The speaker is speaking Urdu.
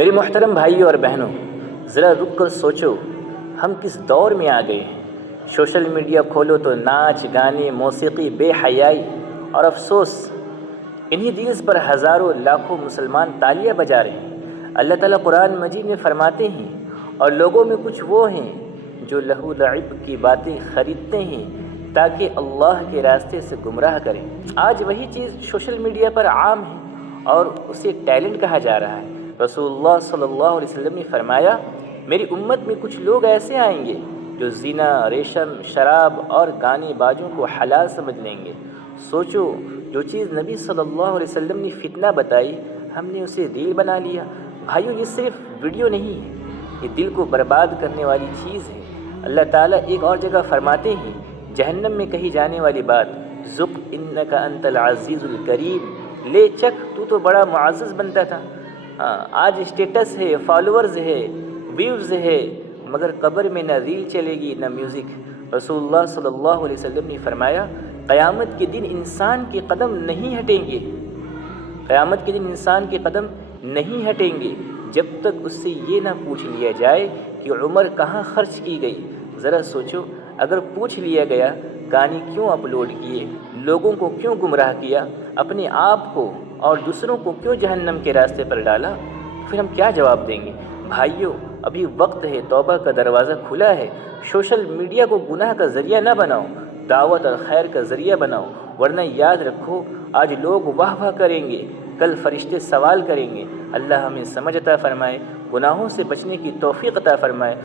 میری محترم بھائیوں اور بہنوں، ذرا رک کر سوچو ہم کس دور میں آ گئے ہیں۔ سوشل میڈیا کھولو تو ناچ، گانے، موسیقی، بے حیائی اور افسوس، انہی ریلز پر ہزاروں لاکھوں مسلمان تالیاں بجا رہے ہیں۔ اللہ تعالیٰ قرآن مجید میں فرماتے ہیں، اور لوگوں میں کچھ وہ ہیں جو لہو لعب کی باتیں خریدتے ہیں تاکہ اللہ کے راستے سے گمراہ کریں۔ آج وہی چیز سوشل میڈیا پر عام ہے اور اسے ٹیلنٹ کہا جا رہا ہے۔ رسول اللہ صلی اللہ علیہ وسلم نے فرمایا، میری امت میں کچھ لوگ ایسے آئیں گے جو زنا، ریشم، شراب اور گانے بازوں کو حلال سمجھ لیں گے۔ سوچو، جو چیز نبی صلی اللہ علیہ وسلم نے فتنہ بتائی، ہم نے اسے ریل بنا لیا۔ بھائیو، یہ صرف ویڈیو نہیں ہے، یہ دل کو برباد کرنے والی چیز ہے۔ اللہ تعالیٰ ایک اور جگہ فرماتے ہیں، جہنم میں کہی جانے والی بات، ذق انک انت العزیز الکریم، لے چکھ، تو تو بڑا معزز بنتا تھا۔ آج اسٹیٹس ہے، فالوورز ہے، ویوز ہے، مگر قبر میں نہ ریل چلے گی نہ میوزک۔ رسول اللہ صلی اللہ علیہ وسلم نے فرمایا، قیامت کے دن انسان کے قدم نہیں ہٹیں گے، قیامت کے دن انسان کے قدم نہیں ہٹیں گے جب تک اس سے یہ نہ پوچھ لیا جائے کہ عمر کہاں خرچ کی گئی۔ ذرا سوچو، اگر پوچھ لیا گیا گانے کیوں اپلوڈ کیے، لوگوں کو کیوں گمراہ کیا، اپنے آپ کو اور دوسروں کو کیوں جہنم کے راستے پر ڈالا، پھر ہم کیا جواب دیں گے؟ بھائیو، ابھی وقت ہے، توبہ کا دروازہ کھلا ہے۔ سوشل میڈیا کو گناہ کا ذریعہ نہ بناؤ، دعوت اور خیر کا ذریعہ بناؤ، ورنہ یاد رکھو، آج لوگ واہ واہ کریں گے، کل فرشتے سوال کریں گے۔ اللہ ہمیں سمجھ عطا فرمائے، گناہوں سے بچنے کی توفیق عطا فرمائے۔